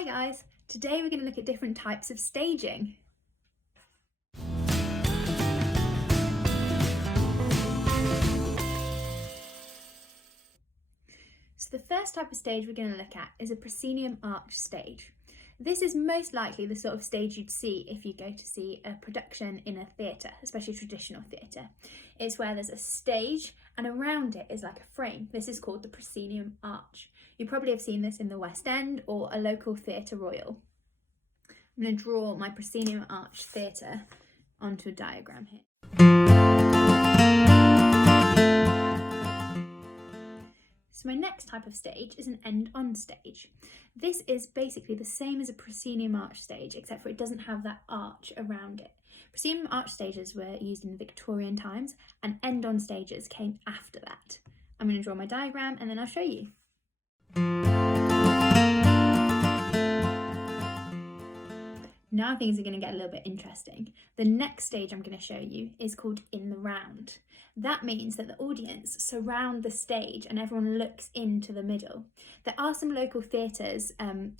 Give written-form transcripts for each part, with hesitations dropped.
Hi guys, today we're going to look at different types of staging. So the first type of stage we're going to look at is a proscenium arch stage. This is most likely the sort of stage you'd see if you go to see a production in a theatre, especially traditional theatre. It's where there's a stage and around it is like a frame. This is called the proscenium arch. You probably have seen this in the West End or a local theatre royal. I'm going to draw my proscenium arch theatre onto a diagram here. So my next type of stage is an end-on stage. This is basically the same as a proscenium arch stage, except for it doesn't have that arch around it. Proscenium arch stages were used in Victorian times, and end-on stages came after that. I'm going to draw my diagram and then I'll show you. Now things are going to get a little bit interesting. The next stage I'm going to show you is called in the round. That means that the audience surround the stage and everyone looks into the middle. There are some local theatres,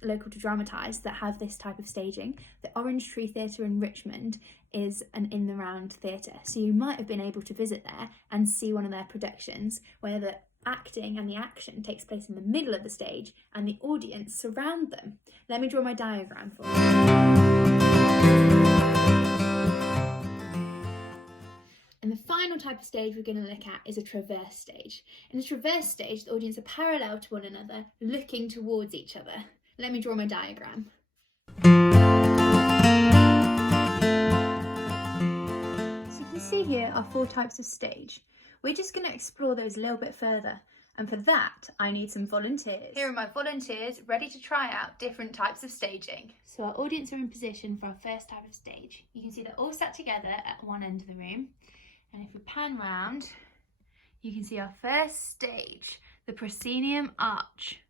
local to dramatise, that have this type of staging. The Orange Tree Theatre in Richmond is an in the round theatre, so you might have been able to visit there and see one of their productions where the acting and the action takes place in the middle of the stage and the audience surround them. Let me draw my diagram for you. And the final type of stage we're going to look at is a traverse stage. In a traverse stage, the audience are parallel to one another, looking towards each other. Let me draw my diagram. So you can see here are 4 types of stage. We're just going to explore those a little bit further. And for that, I need some volunteers. Here are my volunteers ready to try out different types of staging. So our audience are in position for our first type of stage. You can see they're all sat together at one end of the room. And if we pan round, you can see our first stage, the proscenium arch.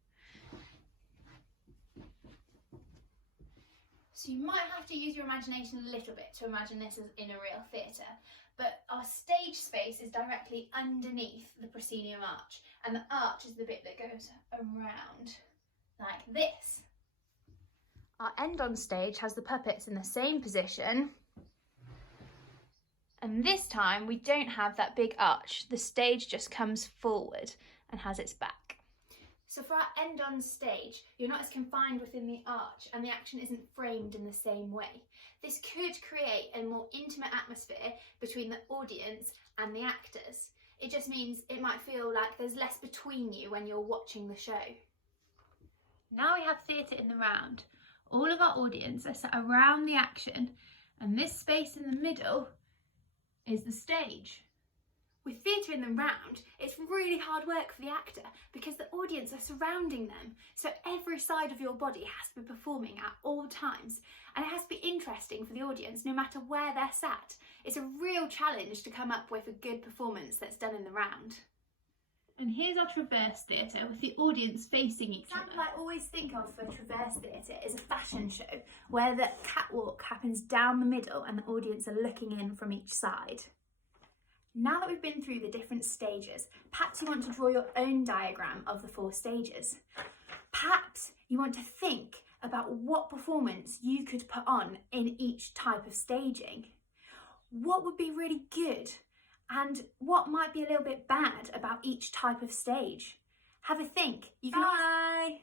So you might have to use your imagination a little bit to imagine this as in a real theatre, but our stage space is directly underneath the proscenium arch, and the arch is the bit that goes around like this. Our end-on stage has the puppets in the same position, and this time we don't have that big arch. The stage just comes forward and has its back. So for our end-on stage, you're not as confined within the arch and the action isn't framed in the same way. This could create a more intimate atmosphere between the audience and the actors. It just means it might feel like there's less between you when you're watching the show. Now we have theatre in the round. All of our audience are sat around the action, and this space in the middle is the stage. With theatre in the round, it's really hard work for the actor because the audience are surrounding them, so every side of your body has to be performing at all times, and it has to be interesting for the audience no matter where they're sat. It's a real challenge to come up with a good performance that's done in the round. And here's our traverse theatre with the audience facing each other. The example I always think of for traverse theatre is a fashion show where the catwalk happens down the middle and the audience are looking in from each side. Now that we've been through the different stages, perhaps you want to draw your own diagram of the 4 stages. Perhaps you want to think about what performance you could put on in each type of staging. What would be really good? And what might be a little bit bad about each type of stage? Have a think. Bye!